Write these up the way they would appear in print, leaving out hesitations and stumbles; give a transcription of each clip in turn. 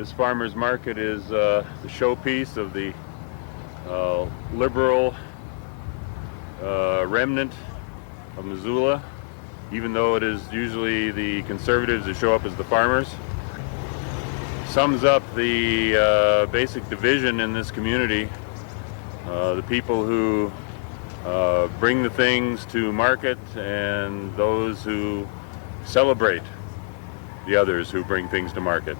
This farmer's market is the showpiece of the liberal remnant of Missoula, even though it is usually the conservatives that show up as the farmers. Sums up the basic division in this community. The people who bring the things to market and those who celebrate the others who bring things to market.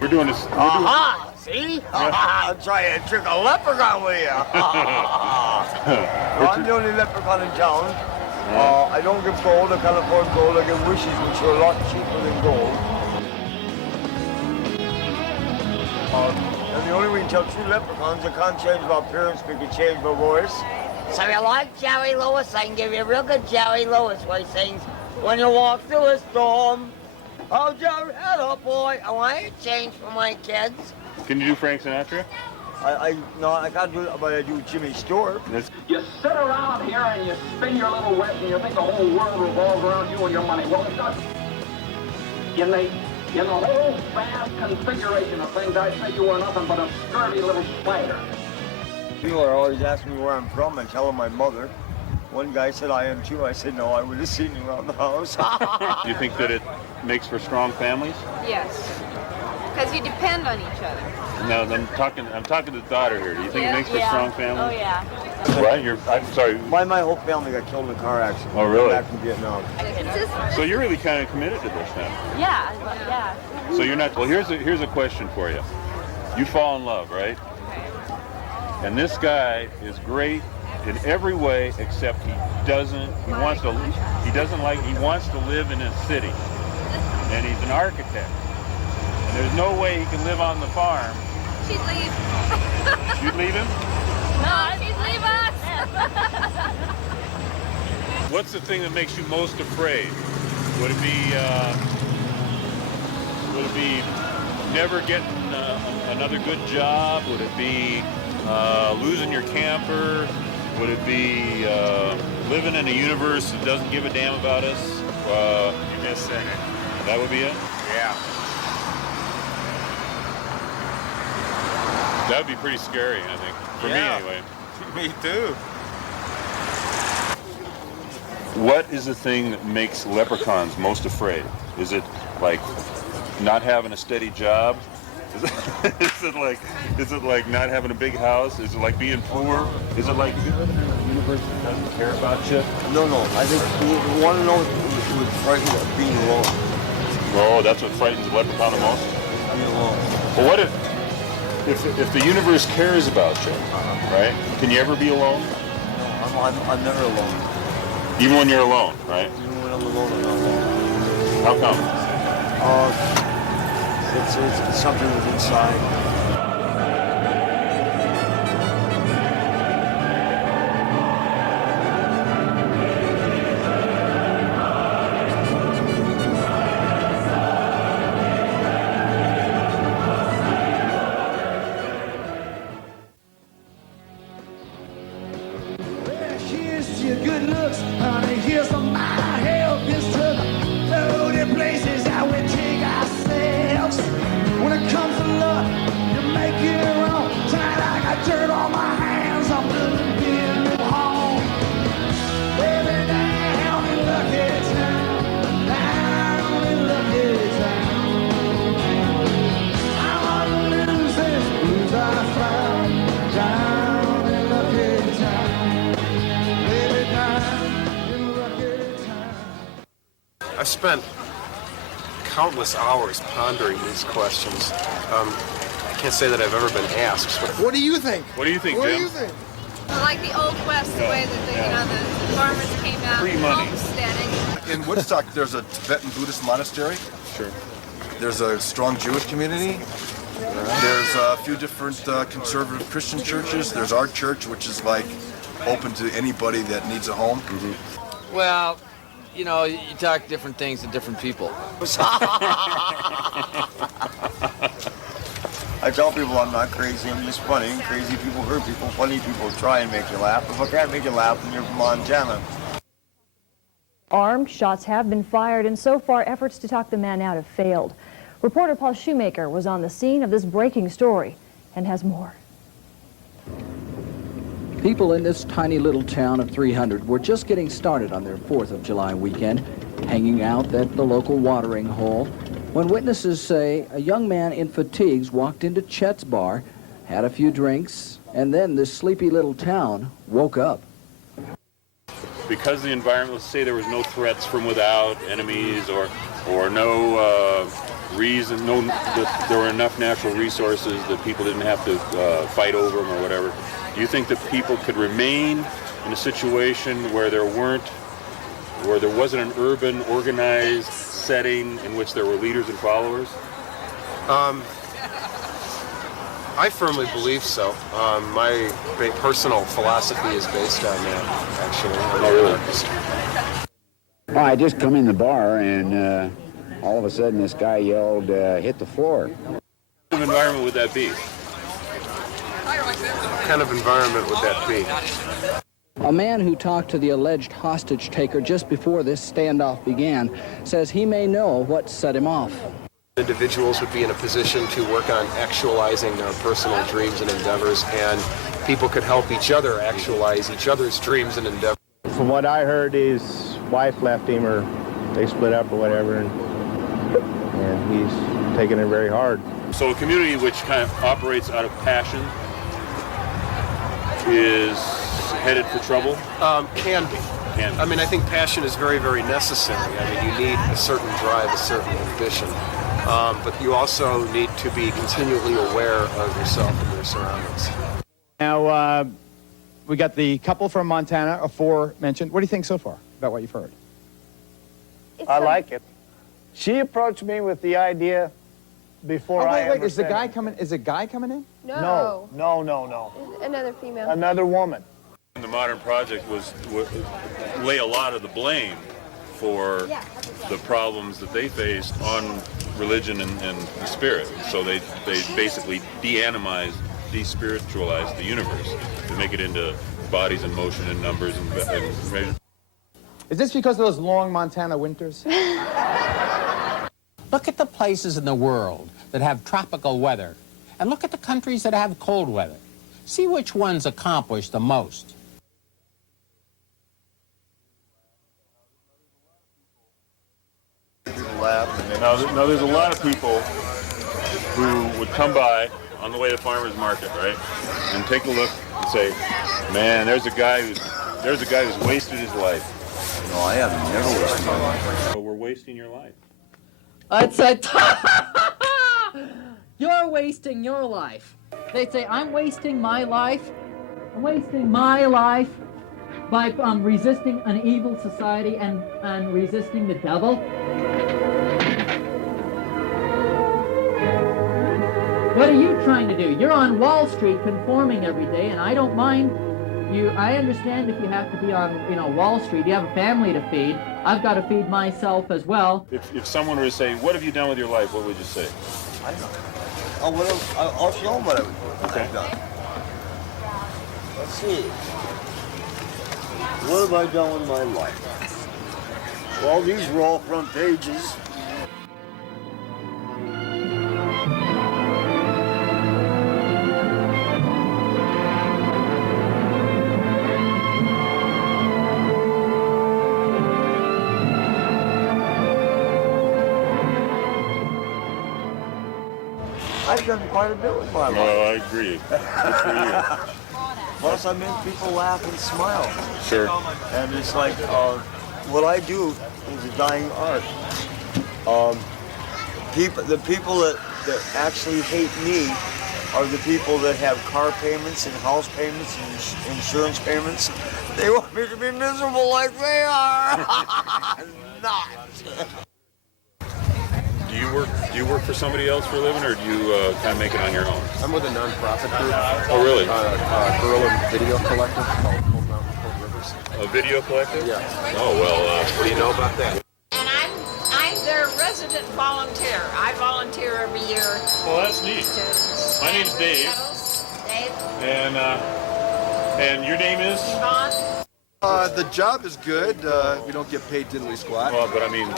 We're doing this. Aha! See? I'm trying to trick a leprechaun with you. I'm the only leprechaun in town. I don't give gold, I can't afford gold, I give wishes, which are a lot cheaper than gold. And the only way you can tell true leprechauns, I can't change my appearance, but you can change my voice. So you like Jerry Lewis? I can give you a real good Jerry Lewis where he sings, when you walk through a storm, hold your head up, boy. I want you to change for my kids. Can you do Frank Sinatra? No, I can't do it, but I do Jimmy Stewart. You sit around here and you spin your little wet and you think the whole world revolves around you and your money. Well, it doesn't. In the whole vast configuration of things, I'd say you were nothing but a scurvy little spider. People are always asking me where I'm from. I tell them my mother. One guy said, I am too. I said, no, I would have seen you around the house. Do you think that it makes for strong families? Yes, because you depend on each other. No, I'm talking to the daughter here. Do you think it makes for strong families? Oh, yeah. What? I'm sorry. My whole family got killed in a car accident. Oh, really? Back in Vietnam. So you're really kind of committed to this then? Yeah. So you're not, well, here's a question for you. You fall in love, right? And this guy is great in every way except he wants to live in a city. And he's an architect. And there's no way he can live on the farm. She'd leave. You'd leave him? No, she'd leave us. What's the thing that makes you most afraid? Would it be never getting another good job? Would it be losing your camper? Would it be living in a universe that doesn't give a damn about us? You just said it. That would be it? Yeah. That would be pretty scary, I think. For me, anyway. Me too. What is the thing that makes leprechauns most afraid? Is it like not having a steady job? Is it like not having a big house? Is it like being poor? Is it like you living in a universe that doesn't care about you? No. I think you want to know what would frighten you of being alone. Oh, that's what frightens the leprechaun the most? Being alone. Well, what if the universe cares about you, right? Can you ever be alone? No, I'm never alone. Even when you're alone, right? Even when I'm alone, I'm not alone. How come? It's something that's inside. I've spent countless hours pondering these questions. I can't say that I've ever been asked. What do you think? What do you think, What Jim? do you think? Like the Old West, the way that the farmers came out Free money. homesteading. In Woodstock, there's a Tibetan Buddhist monastery. Sure. There's a strong Jewish community. There's a few different conservative Christian churches. There's our church, which is like open to anybody that needs a home. Mm-hmm. Well, you know, you talk different things to different people. I tell people I'm not crazy, I'm just funny. Crazy people hurt people, funny people try and make you laugh. If I can't make you laugh, then you're from Montana. Armed shots have been fired, and so far efforts to talk the man out have failed. Reporter Paul Shoemaker was on the scene of this breaking story and has more. People in this tiny little town of 300 were just getting started on their 4th of July weekend, hanging out at the local watering hole, when witnesses say a young man in fatigues walked into Chet's bar, had a few drinks, and then this sleepy little town woke up. Because the environment, let's say there was no threats from without, enemies, or no reason, that there were enough natural resources that people didn't have to fight over them or whatever. Do you think that people could remain in a situation where there wasn't an urban, organized setting in which there were leaders and followers? I firmly believe so. My personal philosophy is based on that, actually. Oh, really? Well, I just come in the bar and all of a sudden this guy yelled, hit the floor. What kind of environment would that be? What kind of environment would that be? A man who talked to the alleged hostage taker just before this standoff began says he may know what set him off. Individuals would be in a position to work on actualizing their personal dreams and endeavors, and people could help each other actualize each other's dreams and endeavors. From what I heard, his wife left him, or they split up or whatever, and he's taking it very hard. So a community which kind of operates out of passion is headed for trouble? Can be. I mean, I think passion is very, very necessary. I mean, you need a certain drive, a certain ambition. But you also need to be continually aware of yourself and your surroundings. Now, we got the couple from Montana, aforementioned. What do you think so far about what you've heard? I like it. She approached me with the idea before I wait, is the guy coming? Is a guy coming in? No. Another female. Another woman. The modern project was lay a lot of the blame for the problems that they faced on religion and the spirit. So they basically de-animized, de-spiritualized the universe to make it into bodies in motion and numbers and measures. Is this because of those long Montana winters? Look at the places in the world that have tropical weather, and look at the countries that have cold weather. See which ones accomplish the most. Now there's a lot of people who would come by on the way to the farmer's market, right, and take a look and say, "Man, there's a guy who's wasted his life." No, I have never wasted my life. So we're wasting your life. I'd say, you're wasting your life. They'd say, I'm wasting my life. I'm wasting my life by resisting an evil society and resisting the devil. What are you trying to do? You're on Wall Street conforming every day, and I don't mind you. I understand if you have to be on, Wall Street, you have a family to feed. I've got to feed myself as well. If someone were to say, "What have you done with your life?" what would you say? I don't know. I'll show them what I've done. Let's see. What have I done with my life? Well, these were all front pages. I've done quite a bit with my life. No, I agree. Good for you. Plus, I make people laugh and smile. Sure. And it's like, what I do is a dying art. The people that actually hate me are the people that have car payments and house payments and insurance payments. They want me to be miserable like they are. Not. Do you work for somebody else for a living, or do you kind of make it on your own? I'm with a nonprofit group. Oh, really? Guerrilla Video Collective called Cold Rivers. A video collective? Yeah. Oh, well, what do you know about that? And I'm their resident volunteer. I volunteer every year. Well, that's neat. My name's Dave. Dave. And your name is? Yvonne. The job is good. We don't get paid diddly squat. Well, but I mean...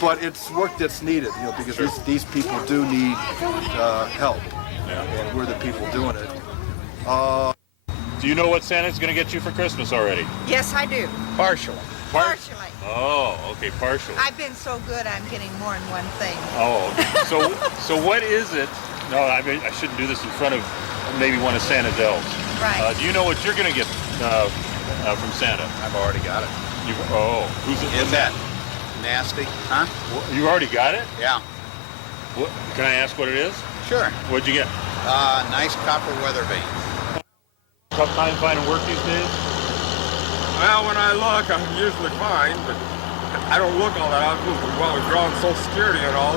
But it's work that's needed, you know, because these people do need help. Yeah. And we're the people doing it. Do you know what Santa's going to get you for Christmas already? Yes, I do. Partially. Partially. Oh, okay, partially. I've been so good, I'm getting more than one thing. Oh, okay. So what is it? No, I mean, I shouldn't do this in front of maybe one of Santa's elves. Right. Do you know what you're going to get from Santa? I've already got it. Who's it? Isn't that nasty? Huh? You already got it? Yeah. What, can I ask what it is? Sure. What'd you get? Nice copper weather vane. Tough time finding work these days? Well, when I look, I'm usually fine, but I don't look all that often. Well, I was drawing Social Security and all.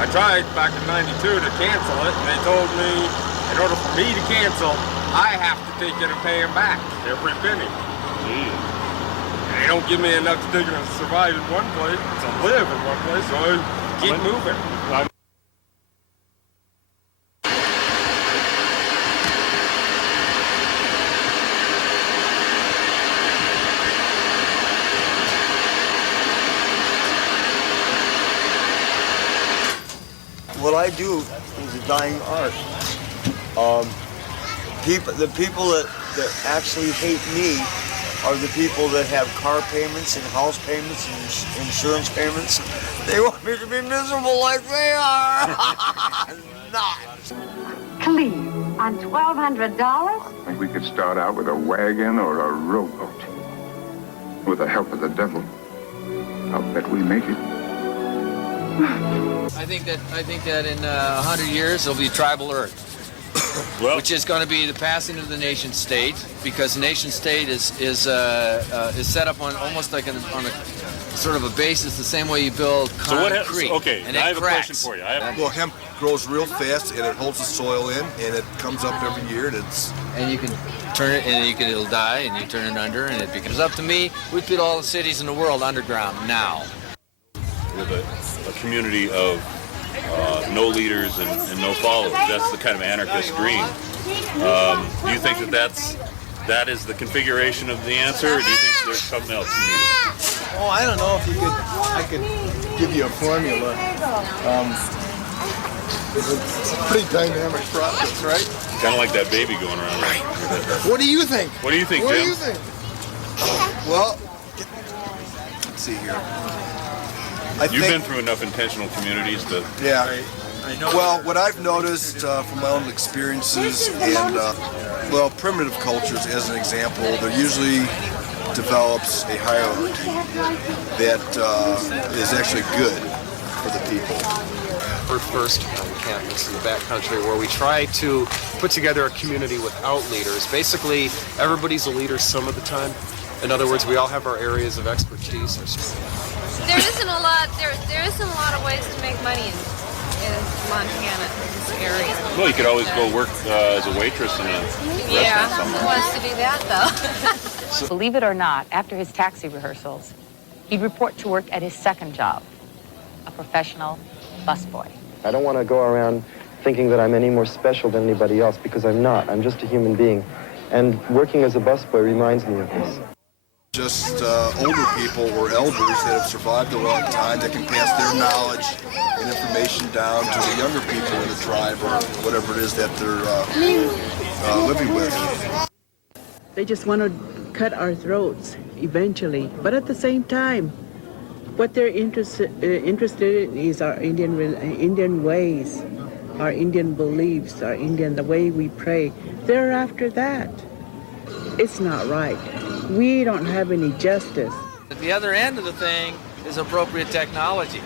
I tried back in '92 to cancel it, and they told me in order for me to cancel, I have to take it and pay them back every penny. Jeez. And they don't give me enough to survive in one place, to live in one place, so I keep moving. What I do is a dying art. The people that actually hate me are the people that have car payments and house payments and insurance payments. They want me to be miserable like they are. Not. Cleve, on $1,200? I think we could start out with a wagon or a rowboat. With the help of the devil, I'll bet we make it. I think that in 100 years there'll be tribal Earth, which is going to be the passing of the nation state, because the nation state is set up on almost like on a sort of a basis the same way you build concrete. Okay, and I have cracks. a question for you. Well, hemp grows real fast, and it holds the soil in, and it comes up every year, and you can turn it, and it'll die, and you turn it under, and it becomes up to me. We put all the cities in the world underground now. With a community of no leaders and no followers. That's the kind of anarchist dream. Do you think that is the configuration of the answer, or do you think there's something else needed? Oh, I don't know if I could give you a formula. It's a pretty dynamic process, right? Kind of like that baby going around. Right. What do you think? What do you think, Jim? Jim? What do you think? Well, let's see here. You've been through enough intentional communities to... Yeah. Well, what I've noticed from my own experiences and, well, primitive cultures, as an example, there usually develops a hierarchy that is actually good for the people. We're first on campus in the backcountry, where we try to put together a community without leaders. Basically, everybody's a leader some of the time. In other words, we all have our areas of expertise. There isn't a lot of ways to make money in Montana, this area. Well, you could always go work as a waitress in a restaurant somewhere. Who wants to do that, though? Believe it or not, after his taxi rehearsals, he'd report to work at his second job, a professional busboy. I don't want to go around thinking that I'm any more special than anybody else, because I'm not. I'm just a human being. And working as a busboy reminds me of this. Just older people or elders that have survived a long time that can pass their knowledge and information down to the younger people in the tribe or whatever it is that they're living with. They just want to cut our throats eventually, but at the same time, what they're interested in is our Indian ways, our Indian beliefs, the way we pray. They're after that. It's not right. We don't have any justice. At the other end of the thing is appropriate technology.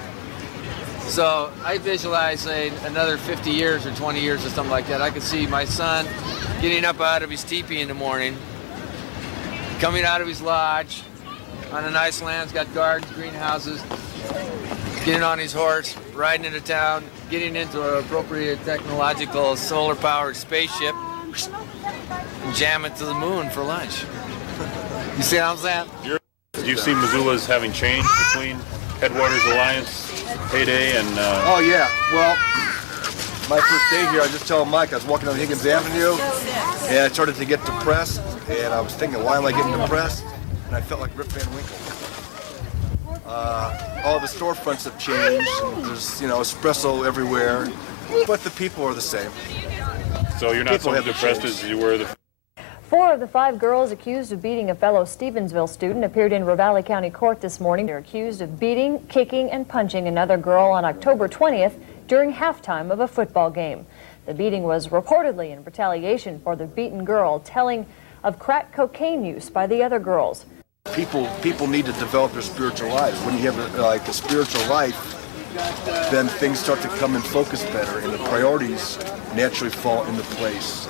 So I visualize, say, another 50 years or 20 years or something like that. I could see my son getting up out of his teepee in the morning, coming out of his lodge on a nice land, it's got gardens, greenhouses, getting on his horse, riding into town, getting into an appropriate technological solar-powered spaceship, and jam it to the moon for lunch. You see what I'm saying? Do you see Missoula's having changed between Headwaters Alliance heyday and... Oh, yeah. Well, my first day here, I was just telling Mike, I was walking down Higgins Avenue, and I started to get depressed, and I was thinking, why am I getting depressed? and I felt like Rip Van Winkle. All the storefronts have changed, and there's, you know, espresso everywhere, but the people are the same. So you're not so depressed as you were the... 4 of the 5 girls accused of beating a fellow Stevensville student appeared in Ravalli County Court this morning. They're accused of beating, kicking, and punching another girl on October 20th during halftime of a football game. The beating was reportedly in retaliation for the beaten girl telling of crack cocaine use by the other girls. People need to develop their spiritual lives. When you have a spiritual life, then things start to come in focus better, and the priorities naturally fall into place.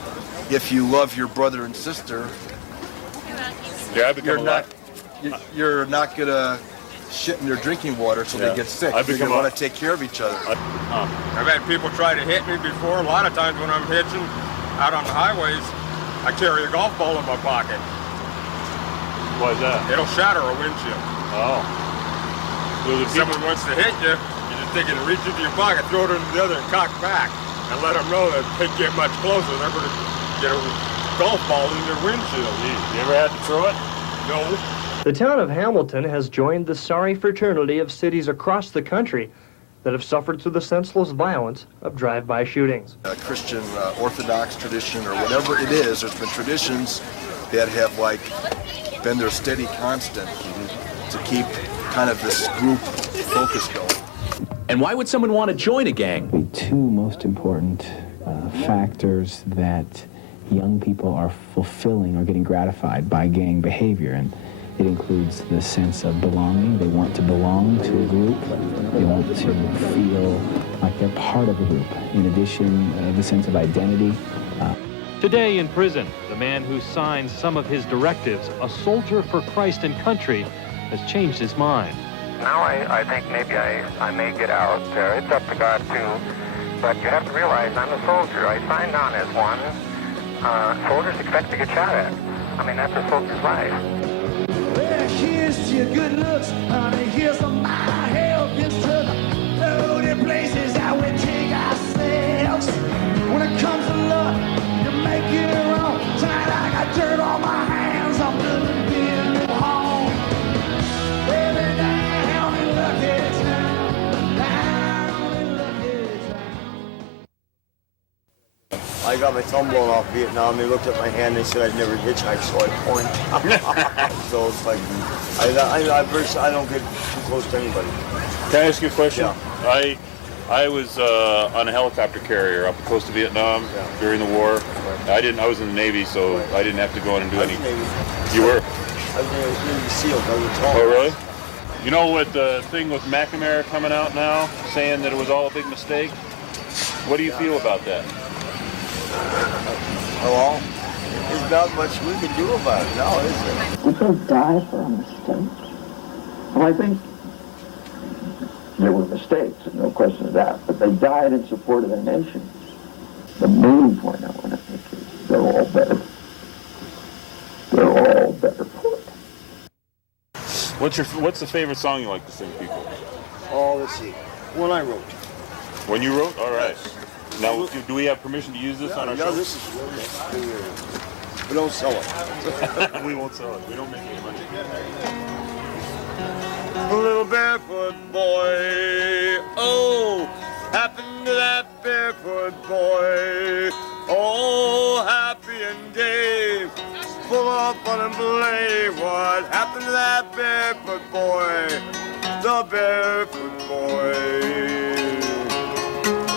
If you love your brother and sister, you're not gonna shit in their drinking water so they get sick. You're gonna want to take care of each other. I've had people try to hit me before. A lot of times when I'm hitching out on the highways, I carry a golf ball in my pocket. Why is that? It'll shatter a windshield. Oh. If someone wants to hit you, you just take it and reach into your pocket, throw it into the other, and cock back, and let them know that if they get much closer, they're going to get a golf ball in their windshield. You ever had to throw it? No. The town of Hamilton has joined the sorry fraternity of cities across the country that have suffered through the senseless violence of drive-by shootings. Christian Orthodox tradition or whatever it is, there's been traditions that have been their steady constant to keep kind of this group focus going. And why would someone want to join a gang? The 2 most important factors that young people are fulfilling or getting gratified by gang behavior, and it includes the sense of belonging. They want to belong to a group. They want to feel like they're part of a group. In addition, the sense of identity. Today in prison, the man who signed some of his directives, a soldier for Christ and country, has changed his mind. Now I think maybe I may get out. It's up to God too. But you have to realize I'm a soldier. I signed on as one. Soldiers expect to get shot at. I mean, that's a soldier's life. Well, here's to your good looks, honey. Here's to my help. Here's to the loaded places that we take ourselves. When it comes to love, you make it wrong. Tonight I got dirt on my hands. I'm building being home. Baby, down in lucky town. Down in lucky town. I got my thumb blown off Vietnam. They looked at my hand. They said I'd never hitchhiked, so I point. So it's like I don't get too close to anybody. Can I ask you a question? Yeah. I was on a helicopter carrier up the coast of Vietnam during the war. I was in the Navy, so I didn't have to go in and do any. You were? I was in the Navy SEALs. I was tall. Oh, really? You know what the thing with McNamara coming out now, saying that it was all a big mistake? What do you feel about that? Well, there's not much we can do about it now, is there? Did they die for a mistake? Well, I think there were mistakes, no question of that, but they died in support of their nation. The main point I want to make is they're all better. They're all better for it. What's the favorite song you like to sing, people? Oh, let's see. One I wrote. When you wrote? All right. Now, do we have permission to use this on our show? No, this is real. We don't sell it. We won't sell it. We don't make any money. A little barefoot boy, oh, happened to that barefoot boy. Oh, happy and gay, full of fun and play. What happened to that barefoot boy? The barefoot boy.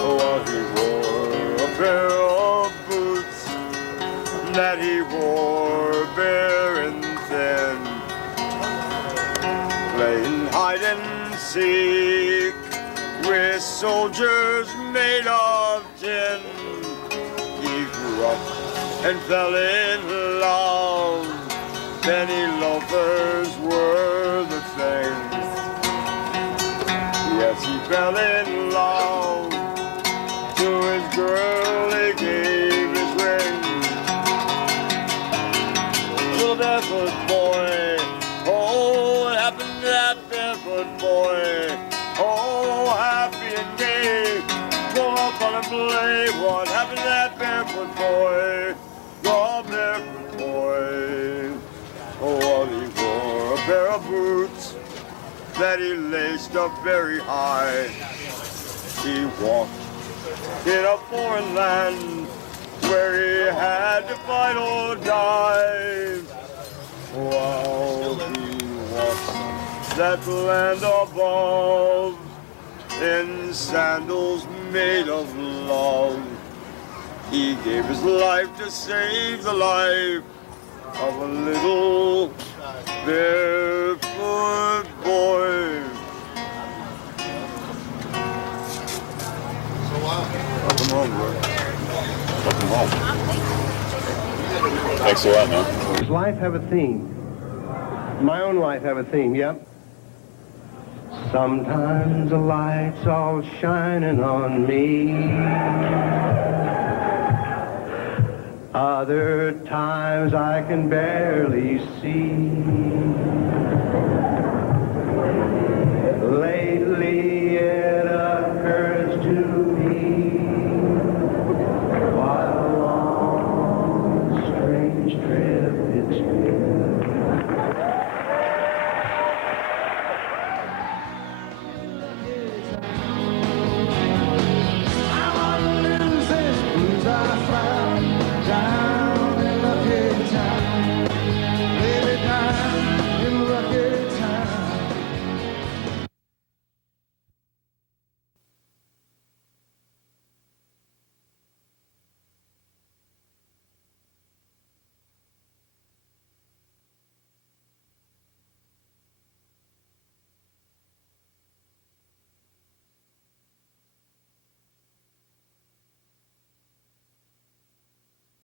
Oh, he wore a pair of boots that he wore bare and thin, playing hide and seek with soldiers made of tin. He grew up and fell in love. Many lovers were the thing. Yes, he fell in love. To his girl he gave his ring. Little barefoot boy, oh, what happened to that barefoot boy? Oh, happy and gay, full of fun and play. What happened to that barefoot boy? The barefoot boy, oh, what he wore. that he laced up very high. He walked in a foreign land where he had to fight or die. While he walks that land above in sandals made of love, he gave his life to save the life of a little barefoot boy. Welcome home, bro. Welcome home. Thanks a lot, man. Does life have a theme? My own life have a theme, yep. Sometimes the light's all shining on me. Other times I can barely see.